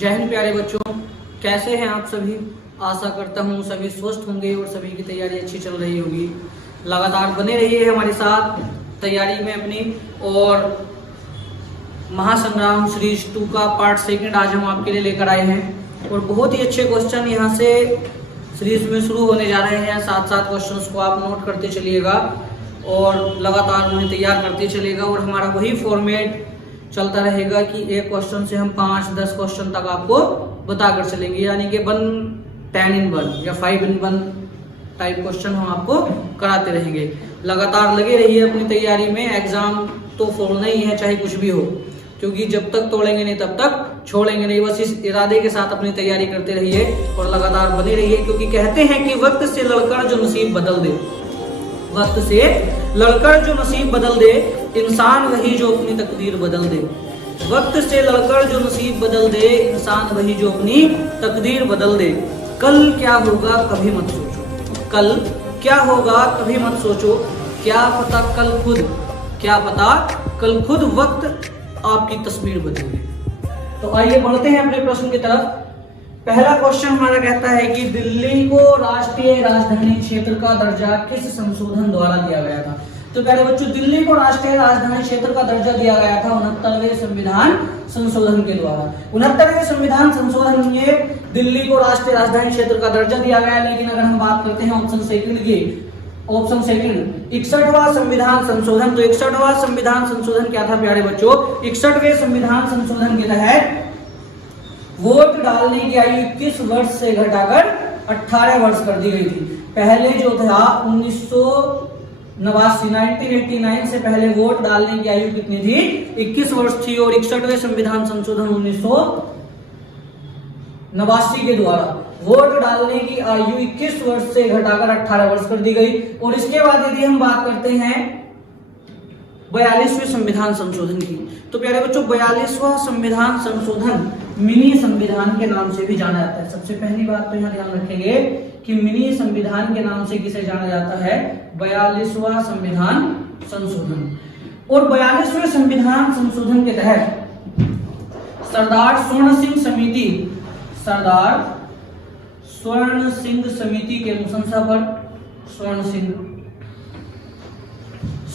जय हिंद प्यारे बच्चों, कैसे हैं आप सभी। आशा करता हूँ सभी स्वस्थ होंगे और सभी की तैयारी अच्छी चल रही होगी। लगातार बने रहिए हमारे साथ तैयारी में अपनी। और महासंग्राम सीरीज 2 का पार्ट 2 आज हम आपके लिए लेकर आए हैं और बहुत ही अच्छे क्वेश्चन यहाँ से सीरीज में शुरू होने जा रहे हैं। साथ साथ क्वेश्चंस को आप नोट करते चलिएगा और लगातार उन्हें तैयार करते चलिएगा। और हमारा वही फॉर्मेट चलता रहेगा कि एक क्वेश्चन से हम 5-10 क्वेश्चन तक आपको बताकर चलेंगे, यानी कि 10 in 1 या 5 in 1 टाइप क्वेश्चन हम आपको कराते रहेंगे। लगातार लगे रहिए अपनी तैयारी में। एग्जाम तो फोड़ना ही है चाहे कुछ भी हो, क्योंकि जब तक तोड़ेंगे नहीं तब तक छोड़ेंगे नहीं। बस इस इरादे के साथ अपनी तैयारी करते रहिए और लगातार बने रहिए, क्योंकि कहते हैं कि वक्त से लड़कर जो नसीब बदल दे, वक्त से लड़कर जो नसीब बदल दे, इंसान वही जो अपनी तकदीर बदल दे। वक्त से लड़कर जो नसीब बदल दे, इंसान वही जो अपनी तकदीर बदल दे। कल क्या होगा कभी मत सोचो, कल क्या होगा कभी मत सोचो, क्या पता कल खुद वक्त आपकी तस्वीर बदल दे। तो आइए बढ़ते हैं अपने प्रश्न की तरफ। पहला क्वेश्चन हमारा कहता है कि दिल्ली को राष्ट्रीय राजधानी क्षेत्र का दर्जा किस संशोधन द्वारा दिया गया था। तो प्यारे बच्चों, दिल्ली को राष्ट्रीय राजधानी क्षेत्र का दर्जा दिया गया था 69वें संविधान संशोधन के द्वारा। 69वें संविधान संशोधन में दिल्ली को राष्ट्रीय राजधानी क्षेत्र का दर्जा दिया गया। लेकिन अगर हम बात करते हैं ऑप्शन सेकंड की, ऑप्शन सेकंड 61वां संविधान संशोधन, तो 61वां संविधान संशोधन क्या था प्यारे बच्चों। 61वें संविधान संशोधन के तहत वोट डालने की आयु 21 वर्ष से घटाकर 18 वर्ष कर दी गई थी। पहले जो था 1989 से पहले वोट डालने की आयु कितनी थी, 21 वर्ष थी। और 61वें संविधान संशोधन 1989 के द्वारा वोट डालने की आयु 21 वर्ष से घटाकर 18 वर्ष कर दी गई। और इसके बाद यदि हम बात करते हैं 42वें संविधान संशोधन की, तो प्यारे बच्चों 42वां संविधान संशोधन मिनी संविधान के नाम से भी जाना जाता है। सबसे पहली बात तो यहाँ ध्यान रखेंगे कि मिनी संविधान के नाम से किसे जाना जाता है, 42वां संविधान संशोधन। और 42वें संविधान संशोधन के तहत सरदार स्वर्ण सिंह समिति के अनुशंसा पर, स्वर्ण सिंह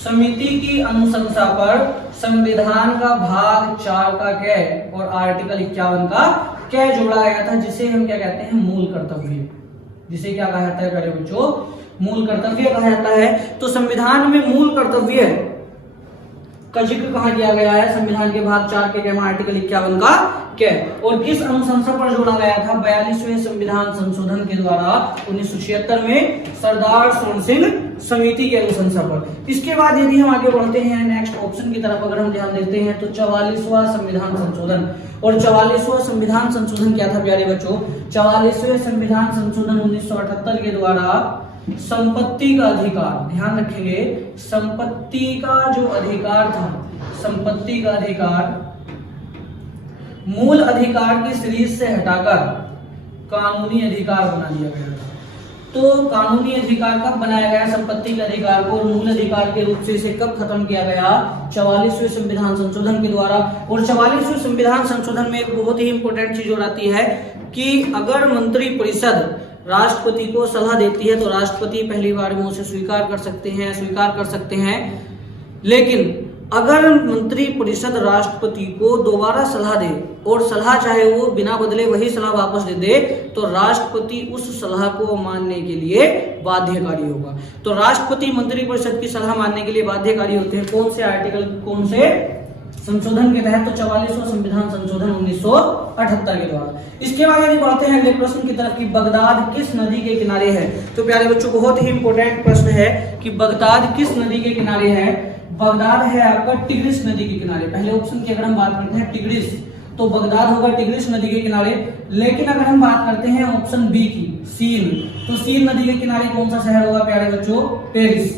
समिति की अनुशंसा पर संविधान का भाग 4 का कै और आर्टिकल 51 का कै जोड़ा गया था, जिसे हम क्या कहते हैं, मूल कर्तव्य। जिसे क्या कहा जाता है प्यारे बच्चों, मूल कर्तव्य कहा जाता है। तो संविधान में मूल कर्तव्य का जिक्र कहा किया गया है संविधान के भाग 4 के कै आर्टिकल 51 का कै। और किस अनुशंसा पर जोड़ा गया था, 42वें संविधान संशोधन के द्वारा 1976 में सरदार स्वर्ण सिंह समिति के अनुशंसा पर। इसके बाद यदि हम आगे बढ़ते हैं नेक्स्ट ऑप्शन की तरफ, अगर हम ध्यान देते हैं तो 44वां संविधान संशोधन। और 44वां संविधान संशोधन क्या था प्यारे बच्चों, 44वें संविधान संशोधन 1978 के द्वारा संपत्ति का अधिकार, ध्यान रखेंगे, संपत्ति का जो अधिकार था, संपत्ति का अधिकार मूल अधिकार की सीरीज से हटाकर कानूनी अधिकार बना दिया गया था। तो कानूनी अधिकार कब बनाया गया संपत्ति के अधिकार को, मूल अधिकार के रूप से इसे कब खत्म किया गया, 44वें संविधान संशोधन के द्वारा। और 44वें संविधान संशोधन में एक बहुत ही इंपॉर्टेंट चीज हो जाती है कि अगर मंत्री परिषद राष्ट्रपति को सलाह देती है तो राष्ट्रपति पहली बार में उसे स्वीकार कर सकते हैं। लेकिन अगर मंत्री परिषद राष्ट्रपति को दोबारा सलाह दे और सलाह चाहे वो बिना बदले वही सलाह वापस दे दे, तो राष्ट्रपति उस सलाह को मानने के लिए बाध्यकारी होगा। तो राष्ट्रपति मंत्री परिषद की सलाह मानने के लिए बाध्यकारी होते हैं कौन से आर्टिकल, कौन से संशोधन के तहत, तो 44वां संविधान संशोधन 1978 के द्वारा। इसके बाद यदि बढ़ते हैं अगले प्रश्न की तरफ कि बगदाद किस नदी के किनारे है। तो प्यारे बच्चों बहुत ही इंपॉर्टेंट प्रश्न है कि बगदाद किस नदी के किनारे है। बगदाद है आपका टिग्रिस नदी के किनारे। पहले ऑप्शन की अगर हम बात करते हैं टिग्रिस, तो बगदाद होगा टिग्रिस नदी के किनारे। लेकिन अगर हम बात करते हैं ऑप्शन बी की, सीन, तो सीन नदी के किनारे कौन सा शहर होगा प्यारे बच्चों, पेरिस।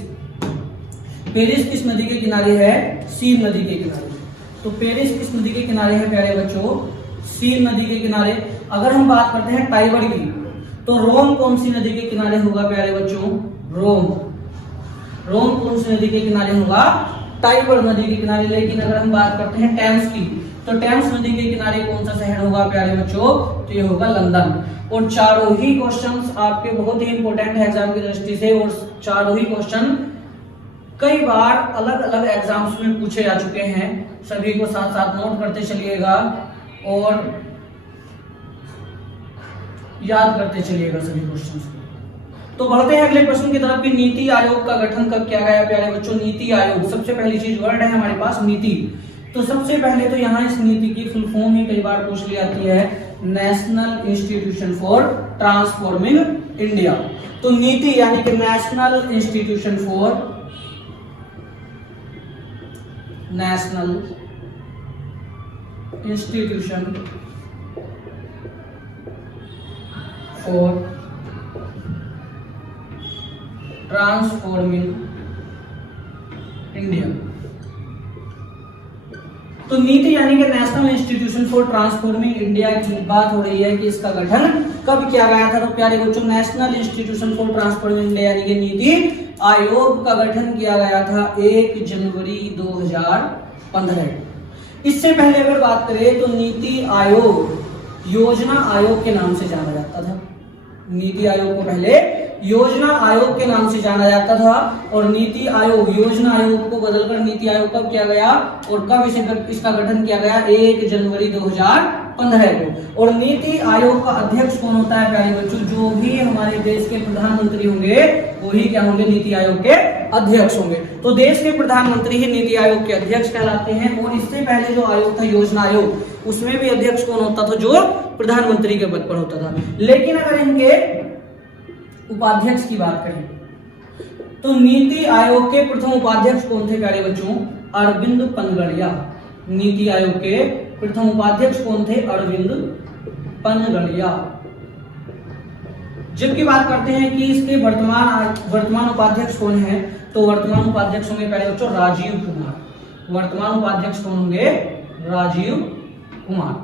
पेरिस किस नदी के किनारे है, सीन नदी के किनारे। तो पेरिस किस नदी के किनारे है प्यारे बच्चों, सीन नदी के किनारे। अगर हम बात करते हैं टाइबर की, तो रोम कौन सी नदी के किनारे होगा प्यारे बच्चों, रोम कौन सी नदी के किनारे होगा, टाइबर नदी के किनारे। लेकिन अगर हम बात करते हैं टेम्स की, तो टेम्स नदी के किनारे कौन सा शहर होगा प्यारे बच्चों? तो ये होगा लंदन। और चारों ही क्वेश्चंस आपके बहुत ही इंपॉर्टेंट है एग्जाम की दृष्टि से, और चारों ही क्वेश्चन कई बार अलग अलग एग्जाम्स में पूछे जा चुके हैं। सभी को साथ साथ नोट करते चलिएगा और याद करते चलिएगा सभी क्वेश्चंस को। तो बढ़ते हैं अगले प्रश्न की तरफ कि नीति आयोग का गठन कब किया गया प्यारे बच्चों? नीति आयोग, सबसे पहली चीज वर्ड है हमारे पास नीति। तो सबसे पहले तो यहाँ इस नीति की फुल फॉर्म ही कई बार पूछ ली जाती है, national institution for transforming India. तो नीति यानी कि national institution for transforming India. तो नीति यानी कि national institution for transforming India की बात हो रही है कि इसका गठन कब किया गया था? तो प्यारे बच्चों national institution for transforming India यानी कि नीति आयोग का गठन किया गया था 1 जनवरी 2015। इससे पहले अगर बात करें तो नीति आयोग योजना आयोग के नाम से जाना जाता था। नीति आयोग को पहले योजना आयोग के नाम से जाना जाता था, और नीति आयोग योजना आयोग को बदलकर नीति आयोग कब किया गया और कब इसका गठन किया गया? 1 जनवरी 2015 को। और नीति आयोग का अध्यक्ष कौन होता है प्यारे बच्चों? जो भी हमारे देश के प्रधानमंत्री होंगे वही क्या होंगे? नीति आयोग के अध्यक्ष होंगे। तो देश के प्रधानमंत्री ही नीति आयोग के अध्यक्ष कहलाते हैं। और इससे पहले जो आयोग था योजना आयोग, उसमें भी अध्यक्ष कौन होता था? जो प्रधानमंत्री के पद पर होता था। लेकिन अगर इनके उपाध्यक्ष की बात करें तो नीति आयोग के प्रथम उपाध्यक्ष कौन थे प्यारे बच्चों? अरविंद पनगड़िया। नीति आयोग के प्रथम उपाध्यक्ष कौन थे? अरविंद पनगड़िया। जबकि बात करते हैं कि इसके वर्तमान उपाध्यक्ष कौन है, तो वर्तमान उपाध्यक्ष होंगे प्यारे बच्चों राजीव कुमार। वर्तमान उपाध्यक्ष कौन होंगे? राजीव कुमार।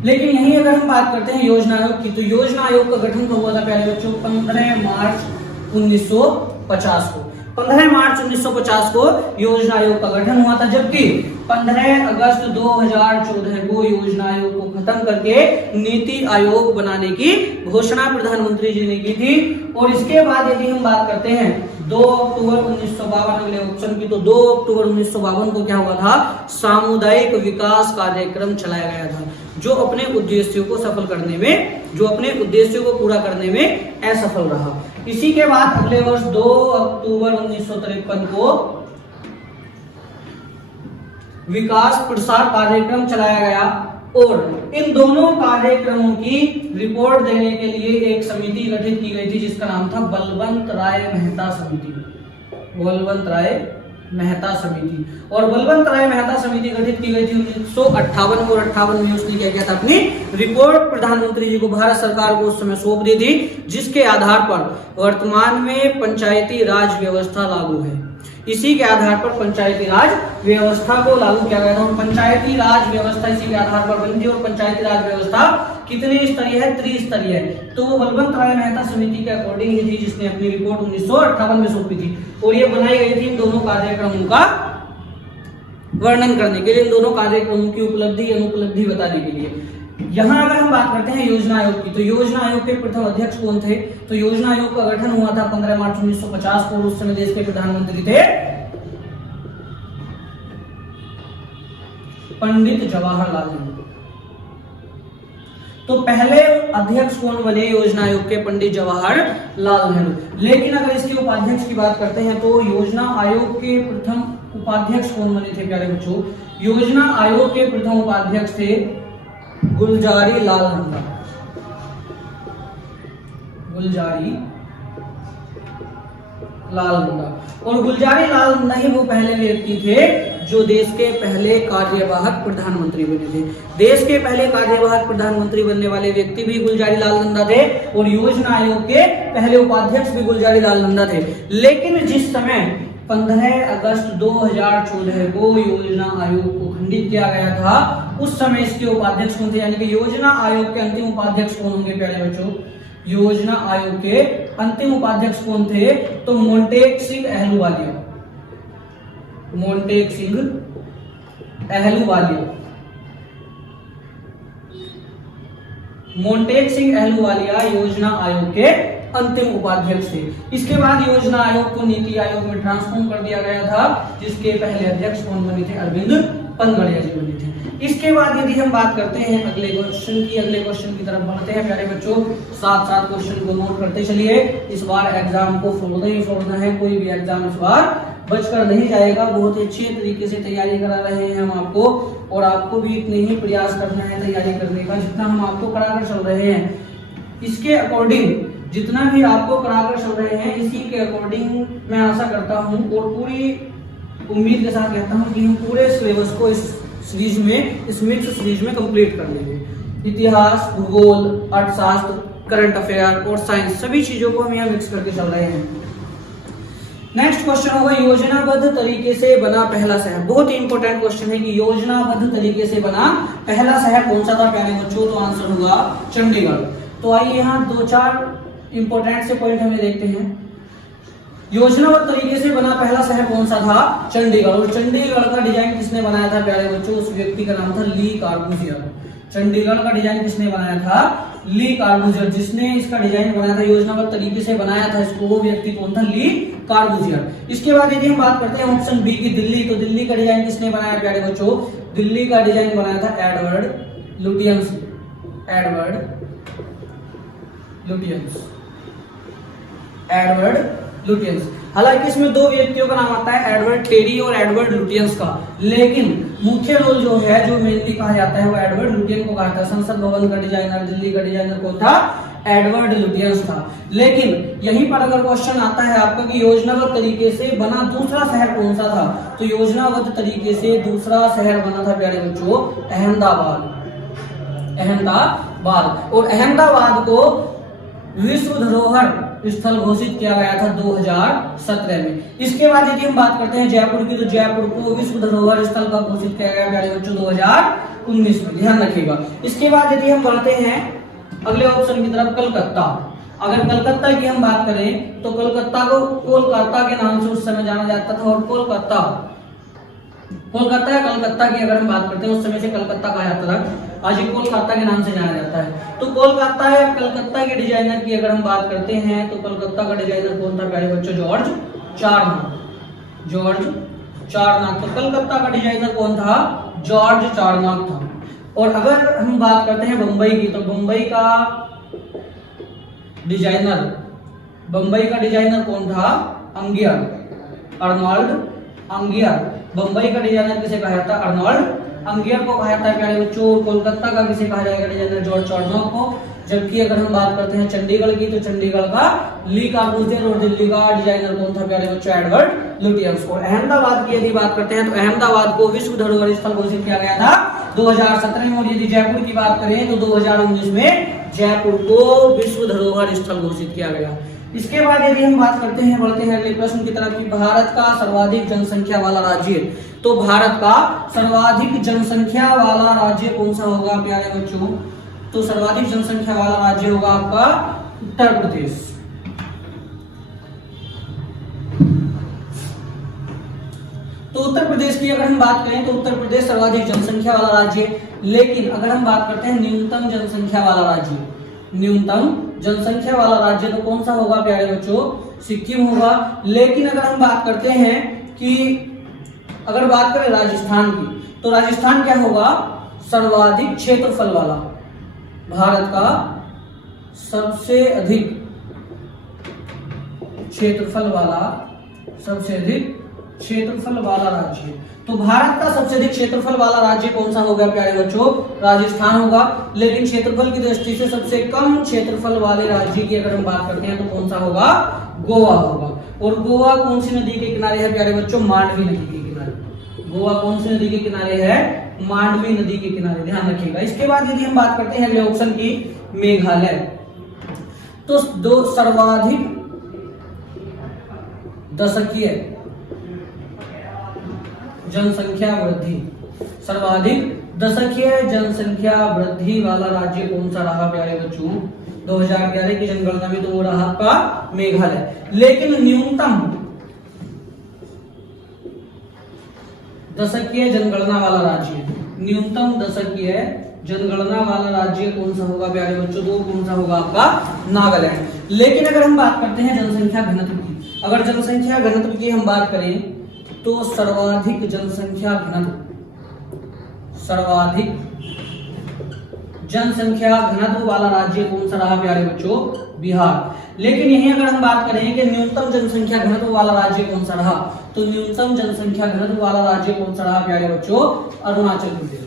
लेकिन यही अगर हम बात करते हैं योजना आयोग की, तो योजना आयोग का गठन कब हुआ था प्यारे बच्चों? 15 मार्च 1950 को। 15 मार्च 1950 को योजना आयोग का गठन हुआ था, जबकि 15 अगस्त 2014 को योजना आयोग को खत्म करके नीति आयोग बनाने की घोषणा प्रधानमंत्री जी ने की थी। और इसके बाद यदि हम बात करते हैं 2 अक्टूबर 1952 अगले ऑप्शन की, तो 2 अक्टूबर 1952 को क्या हुआ था? सामुदायिक विकास कार्यक्रम चलाया गया था, जो अपने उद्देश्यों को सफल करने में, जो अपने उद्देश्यों को पूरा करने में असफल रहा। इसी के बाद अगले वर्ष 2 अक्टूबर 1953 को विकास प्रसार कार्यक्रम चलाया गया, और इन दोनों कार्यक्रमों की रिपोर्ट देने के लिए एक समिति गठित की गई थी जिसका नाम था बलवंत राय मेहता समिति। बलवंत राय मेहता समिति। और बलवंत राय मेहता समिति गठित की गई थी 1958 और 58 में उसने क्या किया था? अपनी रिपोर्ट प्रधानमंत्री जी को, भारत सरकार को उस समय सौंप दी थी, जिसके आधार पर वर्तमान में पंचायती राज व्यवस्था लागू है। इसी के आधार पर पंचायती राज व्यवस्था को लागू किया गया था। और पंचायती राज व्यवस्था इसी के आधार पर बनी थी। और पंचायती राज व्यवस्था कितने स्तरीय है? त्रिस्तरीय है। तो वो बलवंत राय मेहता समिति के अकॉर्डिंग ही थी जिसने अपनी रिपोर्ट 1958 में सौंपी थी। और ये बनाई गई थी इन दोनों कार्यक्रमों का वर्णन करने के लिए, इन दोनों कार्यक्रमों की उपलब्धि अनुपलब्धि बताने के लिए। यहाँ अगर हम बात करते हैं योजना आयोग की, तो योजना आयोग के प्रथम अध्यक्ष कौन थे? तो योजना आयोग का गठन हुआ था 15 मार्च 1950 को, और उस समय देश के प्रधानमंत्री थे पंडित जवाहरलाल नेहरू। तो पहले अध्यक्ष कौन बने योजना आयोग के? पंडित जवाहरलाल नेहरू। लेकिन अगर इसके उपाध्यक्ष की बात करते हैं तो योजना आयोग के प्रथम उपाध्यक्ष कौन बने थे प्यारे बच्चों? योजना आयोग के प्रथम उपाध्यक्ष थे गुलजारी लाल नंदा। गुलजारी लाल नंदा। और गुलजारी लाल नंदा ही वो पहले व्यक्ति थे जो देश के पहले कार्यवाहक प्रधानमंत्री बने थे। देश के पहले कार्यवाहक प्रधानमंत्री बनने वाले व्यक्ति भी गुलजारी लाल नंदा थे, और योजना आयोग के पहले उपाध्यक्ष भी गुलजारी लाल नंदा थे। लेकिन जिस समय 15 अगस्त 2014 को योजना आयोग को खंडित किया गया था, उस समय इसके उपाध्यक्ष कौन थे? यानी कि योजना आयोग के अंतिम उपाध्यक्ष कौन होंगे प्यारे बच्चों? योजना आयोग के अंतिम उपाध्यक्ष कौन थे? तो मोंटेक सिंह अहलूवालिया। मोंटेक सिंह अहलूवालिया। मोंटेक सिंह अहलूवालिया योजना आयोग के अंतिम उपाध्यक्ष थे। इसके बाद योजना आयोग को नीति आयोग में ट्रांसफॉर्म कर दिया गया था, जिसके पहले अध्यक्ष कौन बने थे? अरविंद पनगड़िया जी बने थे। इसके बाद यदि हम बात करते हैं अगले क्वेश्चन की तरफ बढ़ते हैं प्यारे बच्चों। साथ साथ क्वेश्चन को नोट करते चलिए। इस बार एग्जाम को फोड़ना है, कोई भी एग्जाम इस बार बचकर नहीं जाएगा। बहुत ही अच्छे तरीके से तैयारी करा रहे हैं हम आपको, और आपको भी इतने ही प्रयास करना है तैयारी करने का जितना हम आपको कराकर चल रहे हैं। इसके अकॉर्डिंग जितना भी आपको कराकर चल रहे हैं, इसी के अकॉर्डिंग मैं आशा करता हूं और पूरी उम्मीद के साथ कहता हूं कि हम पूरे सिलेबस को इस सीरीज में, इस मिक्स सीरीज में कंप्लीट कर लेंगे। इतिहास, भूगोल, अर्थशास्त्र, करंट अफेयर और साइंस, सभी चीजों को हम यहाँ मिक्स करके चल रहे हैं। नेक्स्ट क्वेश्चन होगा योजनाबद्ध तरीके से बना पहला शहर। बहुत ही इंपॉर्टेंट क्वेश्चन है कि योजनाबद्ध तरीके से बना पहला शहर कौन सा था प्यारे बच्चों? तो आंसर होगा चंडीगढ़। तो आइए यहाँ 2-4 इंपॉर्टेंट से पॉइंट हमें देखते हैं। योजनाबद्ध तरीके से बना पहला शहर कौन सा था? चंडीगढ़। और चंडीगढ़ का डिजाइन किसने बनाया था प्यारे बच्चों? उस व्यक्ति का नाम था ली कॉर्बूजियर। चंडीगढ़ का डिजाइन किसने बनाया था? ली कॉर्बूजियर। जिसने इसका डिजाइन बनाया था, योजनाबद्ध तरीके से बनाया था इसको, वो व्यक्ति कौन था? ली कॉर्बूजियर। इसके बाद यदि हम बात करते हैं ऑप्शन बी की दिल्ली, तो दिल्ली का डिजाइन किसने बनाया प्यारे बच्चों? दिल्ली का डिजाइन बनाया था एडवर्ड लुटियंस। Edward Lutyens. हालांकि इसमें दो व्यक्तियों का नाम आता है, एडवर्ड टेरी और एडवर्ड लुटियंस का, लेकिन मुख्य रोल जो है, जो मेनली कहा जाता है, वो एडवर्ड लुटियंस को कहा था। संसद भवन का डिजाइनर, दिल्ली का डिजाइनर कौन था? एडवर्ड लुटियंस था। लेकिन यहीं पर अगर क्वेश्चन आता है आपका कि योजनाबद्ध तरीके से बना दूसरा शहर कौन सा था, तो योजनाबद्ध तरीके से दूसरा शहर बना था प्यारे बच्चों अहमदाबाद। और अहमदाबाद को विश्व धरोहर स्थल घोषित किया गया था 2017 में। इसके बाद यदि हम बात करते हैं जयपुर की, तो जयपुर को विश्व धरोहर स्थल का घोषित किया गया प्यारे बच्चों 2019 में, ध्यान रखिएगा। इसके बाद यदि हम बढ़ते हैं अगले ऑप्शन की तरफ, कलकत्ता। अगर कलकत्ता की हम बात करें तो कलकत्ता को कोलकाता के नाम से उस समय जाना जाता था, और कोलकाता या कलकत्ता की अगर हम बात करते हैं, उस समय से कलकत्ता कहा जाता था, आज ये कोलकाता के नाम से जाना जाता है। तो कोलकाता या कलकत्ता के डिजाइनर की अगर हम बात करते हैं, तो कलकत्ता का डिजाइनर कौन था प्यारे बच्चों? जॉर्ज चारनाक। तो कलकत्ता का डिजाइनर कौन था? जॉर्ज चारनाक था। और अगर हम बात करते हैं बंबई की, तो बंबई का डिजाइनर कौन था? अर्नोल्ड अंगियर। बंबई का डिजाइनर किसे कहा जाता है? अर्नोल्ड अंगियर को कहा जाता है प्यारे बच्चों। कोलकाता का किसे कहा जाएगा डिजाइनर? जॉर्ज चारनॉक को। जबकि अगर हम बात करते हैं चंडीगढ़ की, तो चंडीगढ़ का ली कॉर्बूजियर, और दिल्ली का डिजाइनर कौन था प्यारे बच्चों? Edward Lutyens. और अहमदाबाद की यदि बात करते हैं, तो अहमदाबाद को विश्व धरोहर स्थल घोषित किया गया था 2017 में। और यदि जयपुर की बात करें तो 2019 में जयपुर को विश्व धरोहर स्थल घोषित किया गया। इसके बाद यदि हम बात करते हैं, बढ़ते हैं अगले प्रश्न की तरफ कि भारत का सर्वाधिक जनसंख्या वाला राज्य, तो भारत का सर्वाधिक जनसंख्या वाला राज्य कौन सा होगा प्यारे बच्चों? तो सर्वाधिक जनसंख्या वाला राज्य होगा आपका उत्तर प्रदेश। तो उत्तर प्रदेश की अगर हम बात करें तो उत्तर प्रदेश सर्वाधिक जनसंख्या वाला राज्य। लेकिन अगर हम बात करते हैं न्यूनतम जनसंख्या वाला राज्य, तो कौन सा होगा प्यारे बच्चों? सिक्किम होगा। लेकिन अगर हम बात करते हैं कि अगर बात करें राजस्थान की, तो राजस्थान क्या होगा? सर्वाधिक क्षेत्रफल वाला, भारत का सबसे अधिक क्षेत्रफल वाला राज्य। तो भारत का सबसे अधिक क्षेत्रफल वाला राज्य कौन सा होगा प्यारे बच्चों? राजस्थान होगा। लेकिन क्षेत्रफल की दृष्टि से सबसे कम क्षेत्रफल वाले राज्य की अगर हम बात करते हैं, तो कौन सा होगा? गोवा होगा। और गोवा कौन सी नदी के किनारे है प्यारे बच्चों? मांडवी नदी के किनारे। गोवा कौन सी नदी के किनारे है? मांडवी नदी के किनारे, ध्यान रखिएगा। इसके बाद यदि हम बात करते हैं अगले ऑप्शन की, मेघालय। तो दो सर्वाधिक दशकीय जनसंख्या जनसंख्या वृद्धि वाला राज्य कौन सा रहा प्यारे बच्चों? 2011 की जनगणना में तो वो रहा आपका मेघालय। लेकिन न्यूनतम दशकीय जनगणना वाला राज्य, न्यूनतम दशकीय जनगणना वाला राज्य कौन सा होगा प्यारे बच्चों? तो कौन सा होगा आपका? नागालैंड। लेकिन अगर हम बात करते हैं जनसंख्या घनत्व की, अगर जनसंख्या घनत्व की हम बात करें तो सर्वाधिक जनसंख्या घनत्व वाला राज्य कौन सा रहा प्यारे बच्चों? बिहार। लेकिन यहीं अगर हम बात करें कि न्यूनतम जनसंख्या घनत्व वाला राज्य कौन सा रहा, तो न्यूनतम जनसंख्या घनत्व वाला राज्य कौन सा रहा प्यारे बच्चों? अरुणाचल प्रदेश।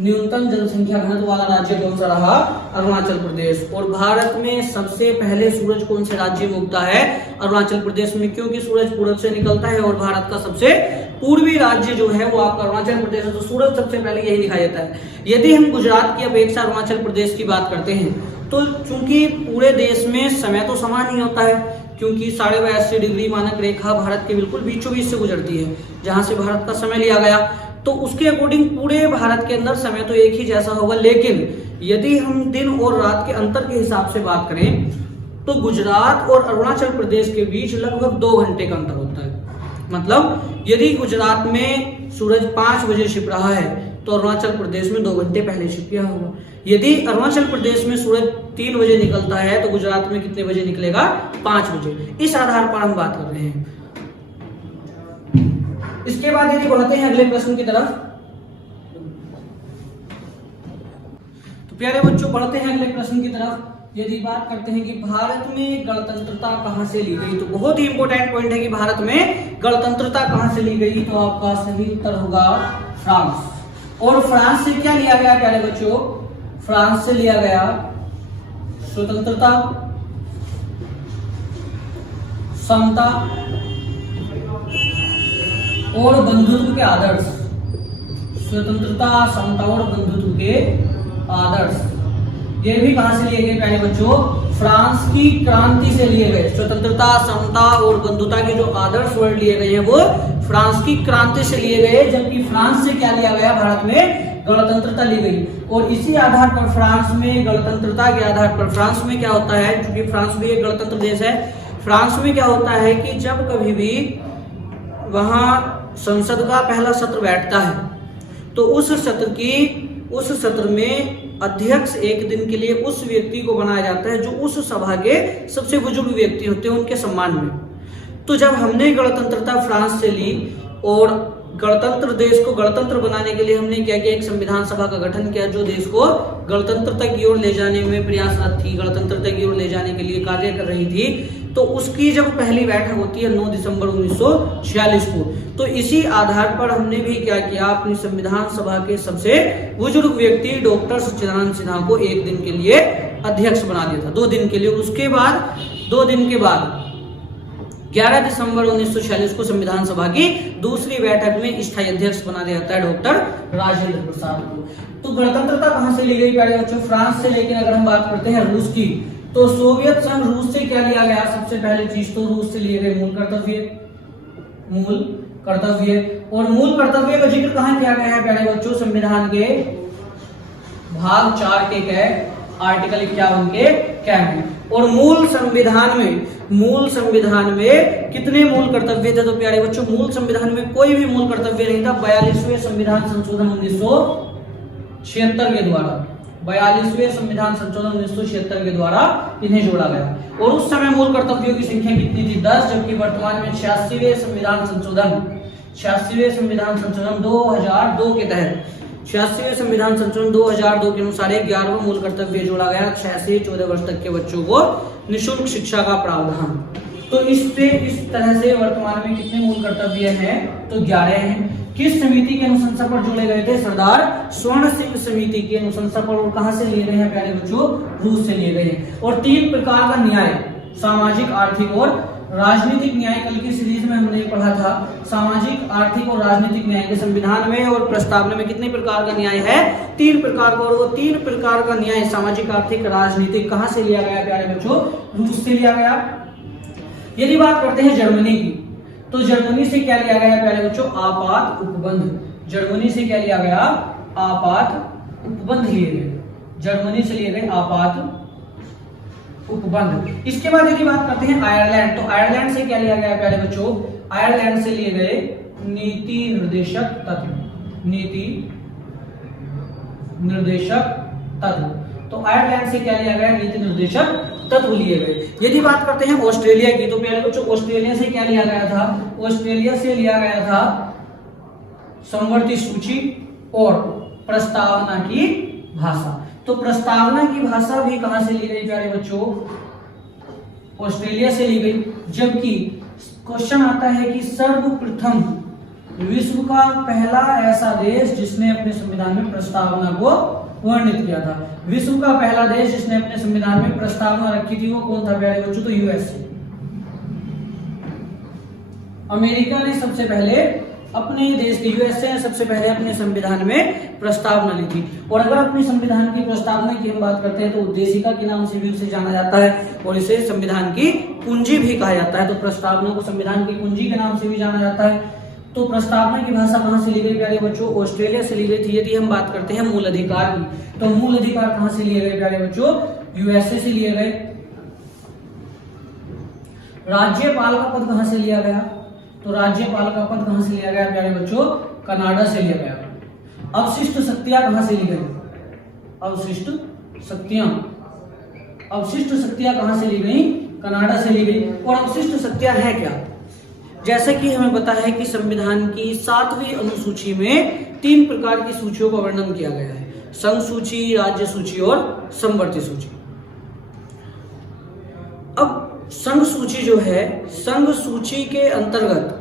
न्यूनतम जनसंख्या घनत्व वाला राज्य कौन सा रहा? अरुणाचल प्रदेश। और भारत में सबसे पहले सूरज कौन से राज्य में उगता है? अरुणाचल प्रदेश में, क्योंकि सूरज पूरब से निकलता है और भारत का सबसे पूर्वी राज्य जो है वो आपका अरुणाचल प्रदेश है, तो सूरज सबसे पहले यही दिखाई देता है। यदि हम गुजरात की अपेक्षा अरुणाचल प्रदेश की बात करते हैं तो चूंकि पूरे देश में समय तो समान ही होता है, क्योंकि 82.5 डिग्री मानक रेखा भारत के बिल्कुल बीचों बीच से गुजरती है, जहां से भारत का समय लिया गया, तो उसके अकॉर्डिंग पूरे भारत के अंदर समय तो एक ही जैसा होगा। लेकिन यदि हम दिन और रात के अंतर के हिसाब से बात करें तो गुजरात और अरुणाचल प्रदेश के बीच लगभग 2 घंटे का अंतर होता है। मतलब यदि गुजरात में सूरज 5 बजे छिप रहा है तो अरुणाचल प्रदेश में 2 घंटे पहले छिप गया होगा। यदि अरुणाचल प्रदेश में सूरज 3 बजे निकलता है तो गुजरात में कितने बजे निकलेगा? 5 बजे। इस आधार पर हम बात कर रहे हैं। इसके बाद यदि बढ़ते हैं अगले प्रश्न की तरफ, तो प्यारे बच्चों बढ़ते हैं अगले प्रश्न की तरफ। यदि बात करते हैं कि भारत में गणतंत्रता कहां से ली गई, तो बहुत ही इंपॉर्टेंट पॉइंट है कि भारत में गणतंत्रता कहां से ली गई, तो आपका सही उत्तर होगा फ्रांस। और फ्रांस से क्या लिया गया प्यारे बच्चों? फ्रांस से लिया गया स्वतंत्रता, समता और बंधुत्व के आदर्श। स्वतंत्रता, समता और बंधुत्व के आदर्श, ये भी कहां से लिए गए प्यारे बच्चों? फ्रांस की क्रांति से लिए गए। स्वतंत्रता, समता और बंधुता के जो आदर्श वर्ड लिए गए हैं वो फ्रांस की क्रांति से लिए गए, जबकि फ्रांस से क्या लिया गया? भारत में गणतंत्रता ली गई। और इसी आधार पर फ्रांस में गणतंत्रता के आधार पर फ्रांस में क्या होता है, क्योंकि फ्रांस भी एक गणतंत्र देश है, फ्रांस में क्या होता है कि जब कभी भी वहां संसद का पहला सत्र बैठता है तो उस सत्र में अध्यक्ष एक दिन के लिए उस व्यक्ति को बनाया जाता है जो उस सभा के सबसे बुजुर्ग व्यक्ति होते हैं, उनके सम्मान में। तो जब हमने गणतंत्रता फ्रांस से ली और गणतंत्र देश को गणतंत्र बनाने के लिए हमने क्या किया? एक संविधान सभा का गठन किया जो देश को गणतंत्रता की ओर ले जाने में प्रयासरत थी, गणतंत्रता की ओर ले जाने के लिए कार्य कर रही थी। तो उसकी जब पहली बैठक होती है 9 दिसंबर 1946 को, तो इसी आधार पर हमने भी क्या किया? अपनी संविधान सभा के सबसे बुजुर्ग व्यक्ति डॉक्टर सच्चिदानंद सिन्हा को एक दिन के लिए अध्यक्ष बना दिया था, 2 दिन के लिए। उसके बाद 2 दिन के बाद 11 दिसंबर 1946 को संविधान सभा की दूसरी बैठक में स्थायी अध्यक्ष बना दिया जाता है डॉक्टर राजेंद्र प्रसाद को। तो गणतंत्रता कहां से ली गई प्यारे बच्चों? फ्रांस से। लेकिन अगर हम बात करते हैं रूस की, तो सोवियत संघ रूस से क्या लिया गया? सबसे पहले चीज तो रूस से लिए गए मूल कर्तव्य। और मूल कर्तव्य का जिक्र कहां किया गया है प्यारे बच्चों? संविधान के भाग 4 के कै आर्टिकल 51 के कै में। और मूल संविधान में कितने मूल कर्तव्य थे? तो प्यारे बच्चों मूल संविधान में कोई भी मूल कर्तव्य नहीं था। 42वें संविधान संशोधन 1976 के द्वारा, 42वें संविधान संशोधन 1976 के द्वारा इन्हें जोड़ा गया। और उस समय मूल कर्तव्यों की संख्या कितनी थी? 10, जबकि वर्तमान में 86वें संविधान संशोधन 2002 के तहत 86वें संविधान संशोधन 2002 के अनुसार 11वां मूल कर्तव्य जोड़ा गया, 6 से 14 वर्ष तक के बच्चों को निःशुल्क शिक्षा का प्रावधान। तो इस तरह से वर्तमान में कितने मूल कर्तव्य हैं? तो 11 हैं। किस समिति के अनुशंसा पर जोड़े गए थे? सरदार स्वर्ण सिंह समिति की अनुशंसा पर। और कहां से लिए गए हैं प्यारे बच्चों? रूस से लिए गए हैं। और 3 प्रकार का न्याय, सामाजिक, आर्थिक और राजनीतिक न्याय, कल की सीरीज में हमने पढ़ा था। सामाजिक, आर्थिक और राजनीतिक न्याय के संविधान में और प्रस्तावना में कितने प्रकार का न्याय है? 3 प्रकार का। और वो 3 प्रकार का न्याय सामाजिक, आर्थिक, राजनीतिक कहां से लिया गया प्यारे बच्चों? रूस से लिया गया। यदि बात करते हैं जर्मनी की, तो जर्मनी से क्या लिया गया प्यारे बच्चों? आपात उपबंध। जर्मनी से क्या लिया गया? आपात उपबंध लिए गए। जर्मनी से लिए गए आपात उपबंध। इसके बाद यदि बात करते हैं आयरलैंड, तो आयरलैंड से क्या लिया गया प्यारे बच्चों? आयरलैंड से लिए गए नीति निर्देशक तत्व। नीति निर्देशक तत्व। तो आयरलैंड से क्या लिया गया, नीति निर्देशक तत्व लिए गए। यदि बात करते हैं ऑस्ट्रेलिया की, तो प्यारे बच्चों ऑस्ट्रेलिया से क्या लिया गया था, ऑस्ट्रेलिया से लिया गया था समवर्ती सूची और प्रस्तावना की भाषा। तो प्रस्तावना की भाषा भी कहां से ली गई प्यारे बच्चों, ऑस्ट्रेलिया से ली गई। जबकि क्वेश्चन आता है कि सर्वप्रथम विश्व का पहला ऐसा देश जिसने अपने संविधान में प्रस्तावना को वर्णित किया था, विश्व का पहला देश जिसने अपने संविधान में प्रस्तावना रखी थी वो कौन था प्यारे बच्चों, तो यूएसए। अमेरिका ने सबसे पहले अपने देश के, यूएसए ने सबसे पहले अपने संविधान में प्रस्तावना ली थी। और अगर अपने संविधान की प्रस्तावना की हम बात करते हैं तो उद्देशिका के नाम से भी उसे जाना जाता है और इसे संविधान की कुंजी भी कहा जाता है। तो प्रस्तावना को संविधान की कुंजी के नाम से भी जाना जाता है। तो प्रस्तावना की भाषा कहां से ली गई प्यारे बच्चों, ऑस्ट्रेलिया से ली गई थी। यदि हम बात करते हैं मूल अधिकार की, तो मूल अधिकार कहां से लिए गए प्यारे बच्चों, यूएसए से लिए गए। राज्यपाल का पद कहां से लिया गया, तो राज्यपाल का पद कहां से लिया गया प्यारे बच्चों, कनाडा से लिया गया। अवशिष्ट शक्तियां कहां से ली गई, अवशिष्ट शक्तियां कहां से ली गई, कनाडा से ली गई। और अवशिष्ट शक्तियां है क्या, जैसे कि हमें पता है कि संविधान की 7वीं अनुसूची में 3 प्रकार की सूचियों का वर्णन किया गया है, संघ सूची, राज्य सूची और समवर्ती सूची। अब संघ सूची जो है, संघ सूची के अंतर्गत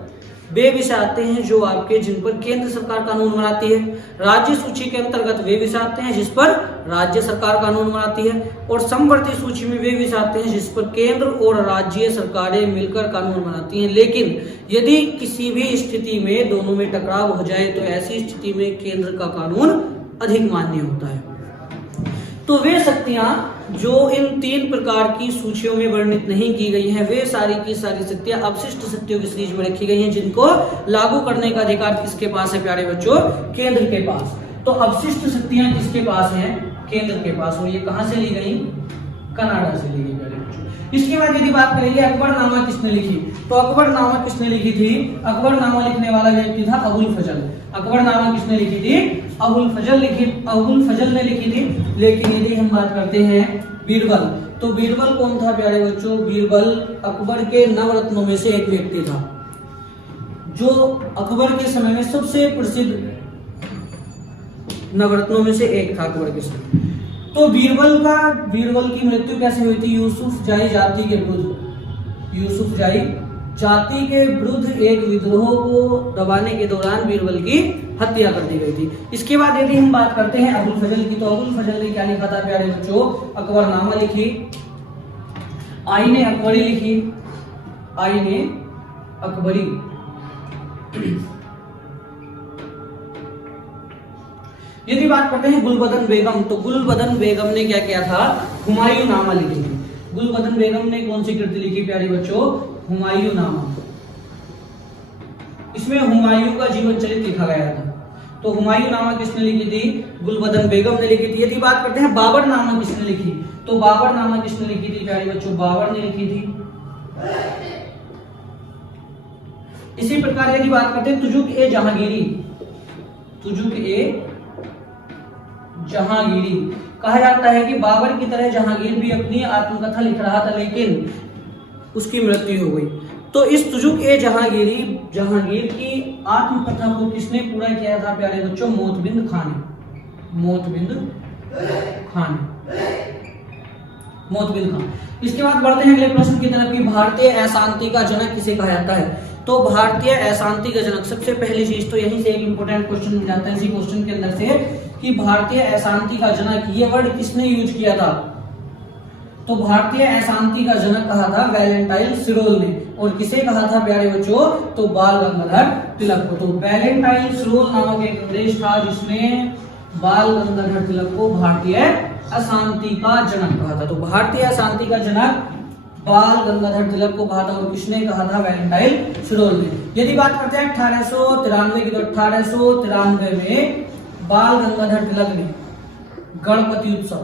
वे विषय आते हैं जो आपके जिन पर केंद्र सरकार कानून बनाती है। राज्य सूची के अंतर्गत वे विषय आते हैं जिस पर राज्य सरकार कानून बनाती है। और समवर्ती सूची में वे विषय आते हैं जिस पर केंद्र और राज्य सरकारें मिलकर कानून बनाती हैं। लेकिन यदि किसी भी स्थिति में दोनों में टकराव हो जाए तो ऐसी स्थिति में केंद्र का कानून अधिक मान्य होता है। तो वे शक्तियां जो इन 3 प्रकार की सूचियों में वर्णित नहीं की गई हैं, वे सारी की सारी शक्तियां अवशिष्ट शक्तियों की सीरीज में रखी गई हैं, जिनको लागू करने का अधिकार किसके पास है प्यारे बच्चों, केंद्र के पास। तो अवशिष्ट शक्तियां किसके पास हैं, केंद्र के पास। और ये कहां से ली गई, कनाडा से ली गई प्यारे बच्चों। इसके बाद यदि बात करेंगे अकबरनामा किसने लिखी, तो अकबरनामा किसने लिखी थी, अकबरनामा लिखने वाला व्यक्ति था अबुल फजल। अकबरनामा किसने लिखी थी, अबुल फजल ने लिखी थी। लेकिन यदि हम बात करते हैं बीरबल, तो बीरबल कौन था प्यारे बच्चों, बीरबल अकबर के नवरत्नों में से एक व्यक्ति था, जो अकबर के समय में सबसे प्रसिद्ध नवरत्नों में से एक था अकबर के समय। तो बीरबल की मृत्यु कैसे हुई थी, यूसुफजाई जाति के विरुद्ध एक विद्रोह को दबाने के दौरान बीरबल की हत्या कर दी गई थी। इसके बाद यदि हम बात करते हैं अबुल फजल की, तो अबुल फजल ने क्या लिखा था प्यारे बच्चों, अकबरनामा लिखी, आईने अकबरी लिखी, आईने अकबरी। यदि बात करते हैं गुलबदन बेगम, तो गुलबदन बेगम ने क्या किया था, हुमायूंनामा लिखी थी। गुलबदन बेगम ने कौन सी कृति लिखी प्यारे बच्चों, हुमायूंनामा। इसमें हुमायूं का जीवन चरित्र लिखा गया था। तो हुमायूंनामा किसने लिखी थी, गुलबदन बेगम ने लिखी थी। यदि बात करते हैं बाबरनामा किसने लिखी, तो बाबरनामा किसने लिखी थी प्यारे बच्चों, बाबर ने लिखी थी। इसी प्रकार यदि बात करते हैं तुजुक ए जहांगीरी, कहा जाता है कि बाबर की तरह जहांगीर भी अपनी आत्मकथा लिख रहा था, लेकिन उसकी मृत्यु हो गई। तो इस तुजुक ए जहांगीर की आत्मकथा को किसने पूरा किया था प्यारे बच्चों, मोतबिंद खान। इसके बाद बढ़ते हैं अगले प्रश्न की तरफ कि भारतीय अशांति का जनक किसे कहा जाता है। तो भारतीय अशांति का जनक, सबसे पहली चीज तो यहीं से एक इंपॉर्टेंट क्वेश्चन मिल जाता है इसी क्वेश्चन के अंदर से कि भारतीय अशांति का जनक, ये वर्ड किसने यूज किया था, तो भारतीय अशांति का जनक कहा था वैलेंटाइन सिरोल ने। और किसे कहा था प्यारे बच्चों, तो बाल गंगाधर तिलक को। तो वैलेंटाइन सिरोल नामक एक अंग्रेज था जिसने बाल गंगाधर तिलक को भारतीय अशांति का जनक कहा था। तो भारतीय अशांति का जनक बाल गंगाधर तिलक को कहा था, और किसने कहा था, वैलेंटाइन सिरोल ने। यदि बात करते हैं 1893 की, तो 1893 में बाल गंगाधर तिलक ने गणपति उत्सव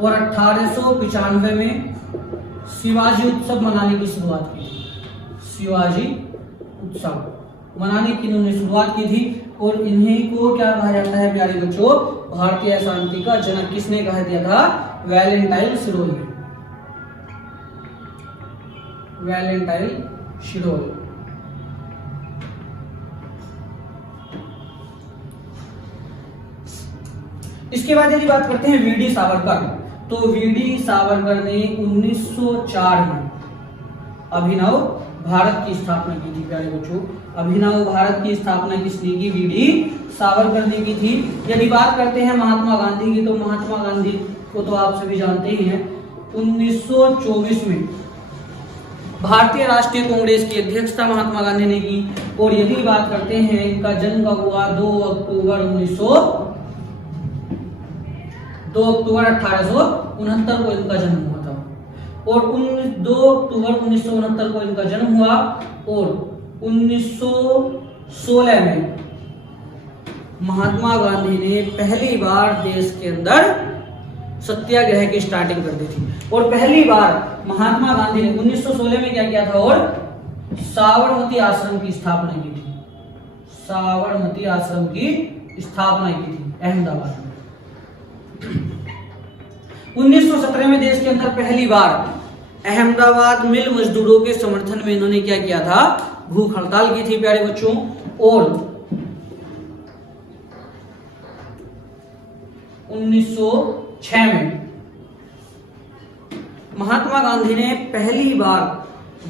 और 1895 में शिवाजी उत्सव मनाने की शुरुआत की। शिवाजी उत्सव बनाने की इन्होंने शुरुआत की थी और इन्हीं को क्या कहा जाता है प्यारे बच्चों, भारतीय शांति का जनक किसने कहा दिया था? वैलेंटाइन शिरोल। वैलेंटाइन शिरोल। इसके बाद यदि बात करते हैं वीडी सावरकर, तो वीडी सावरकर ने 1904 में अभिनव भारत की स्थापना की थी प्यारे बच्चों। अभिनव भारत की स्थापना किसने की? वीडी सावरकर ने की थी। यदि बात करते हैं महात्मा गांधी की, तो महात्मा गांधी को तो आप सभी जानते ही हैं। 1924 में भारतीय राष्ट्रीय कांग्रेस की अध्यक्षता महात्मा गांधी ने की। और यदि बात करते हैं इनका जन्म कब हुआ? 2 अक्टूबर 1869 को इनका जन्म हुआ था। और 2 अक्टूबर 1969 को इनका जन्म हुआ और 1916 में महात्मा गांधी ने पहली बार देश के अंदर सत्याग्रह की स्टार्टिंग कर दी थी। और पहली बार महात्मा गांधी ने 1916 में क्या किया था? और साबरमती आश्रम की स्थापना की थी। साबरमती आश्रम की स्थापना की थी अहमदाबाद में। 1917 में देश के अंदर पहली बार अहमदाबाद मिल मजदूरों के समर्थन में इन्होंने क्या किया था? भूख हड़ताल की थी प्यारे बच्चों। और 1906 में महात्मा गांधी ने पहली बार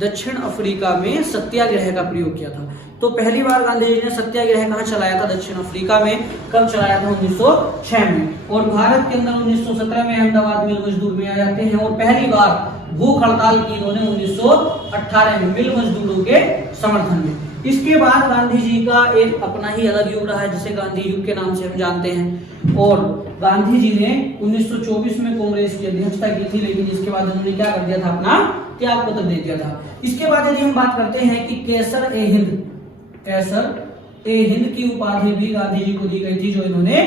दक्षिण अफ्रीका में सत्याग्रह का प्रयोग किया था। तो पहली बार गांधी जी ने सत्याग्रह कहां चलाया था? दक्षिण अफ्रीका में। कब चलाया था? 1906 में। और भारत के अंदर 1917 में अहमदाबाद मिल मजदूर में आ जाते हैं और पहली बार भूख हड़ताल की इन्होंने 1918 में मिल मजदूरों के समर्थन में। इसके बाद गांधी जी का एक अपना ही अलग युग रहा है जिसे गांधी युग के नाम से हम जानते हैं। और गांधी जी ने 1924 में कांग्रेस की अध्यक्षता की थी, लेकिन इसके बाद उन्होंने क्या कर दिया था? अपना त्याग पत्र दे दिया था। इसके बाद यदि हम बात करते हैं कि कैसर ए हिंद, कैसर ए हिंद की उपाधि भी गांधी जी को दी गई थी, जो इन्होंने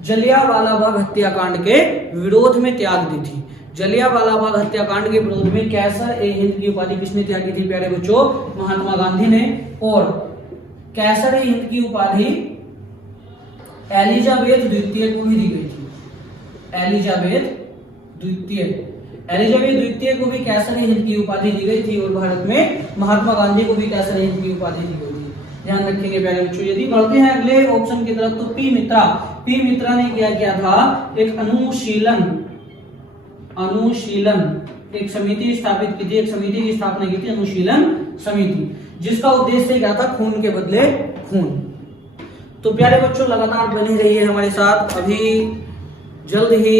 जलियांवाला बाग हत्याकांड के विरोध में त्याग दी थी। जलियांवाला बाग हत्याकांड के विरोध में कैसर ए हिंद की उपाधि किसने त्यागी थी प्यारे बच्चों? महात्मा गांधी ने। और कैसर ए हिंद की उपाधि एलिजाबेथ द्वितीय को ही दी गई थी। एलिजाबेथ द्वितीय को भी कैसर ए हिंद की उपाधि दी गई थी। और भारत में महात्मा गांधी को भी कैसर ए हिंद की उपाधि दी गई थी। ध्यान रखेंगे प्यारे बच्चों। यदि बढ़ते हैं अगले ऑप्शन की तरफ, तो पी मित्रा ने क्या किया था? एक अनुशीलन एक समिति स्थापित की थी, एक समिति की स्थापना की थी, अनुशीलन समिति, जिसका उद्देश्य क्या था? खून के बदले खून। तो प्यारे बच्चों लगातार बने रहिए हमारे साथ। अभी जल्द ही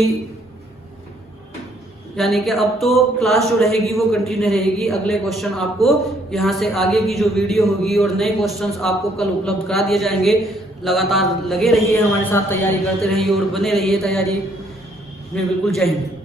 यानी कि अब तो क्लास जो रहेगी वो कंटिन्यू रहेगी। अगले क्वेश्चन आपको यहाँ से आगे की जो वीडियो होगी और नए क्वेश्चंस आपको कल उपलब्ध करा दिए जाएंगे। लगातार लगे रहिए हमारे साथ, तैयारी करते रहिए और बने रहिए तैयारी में। बिल्कुल। जय हिंद।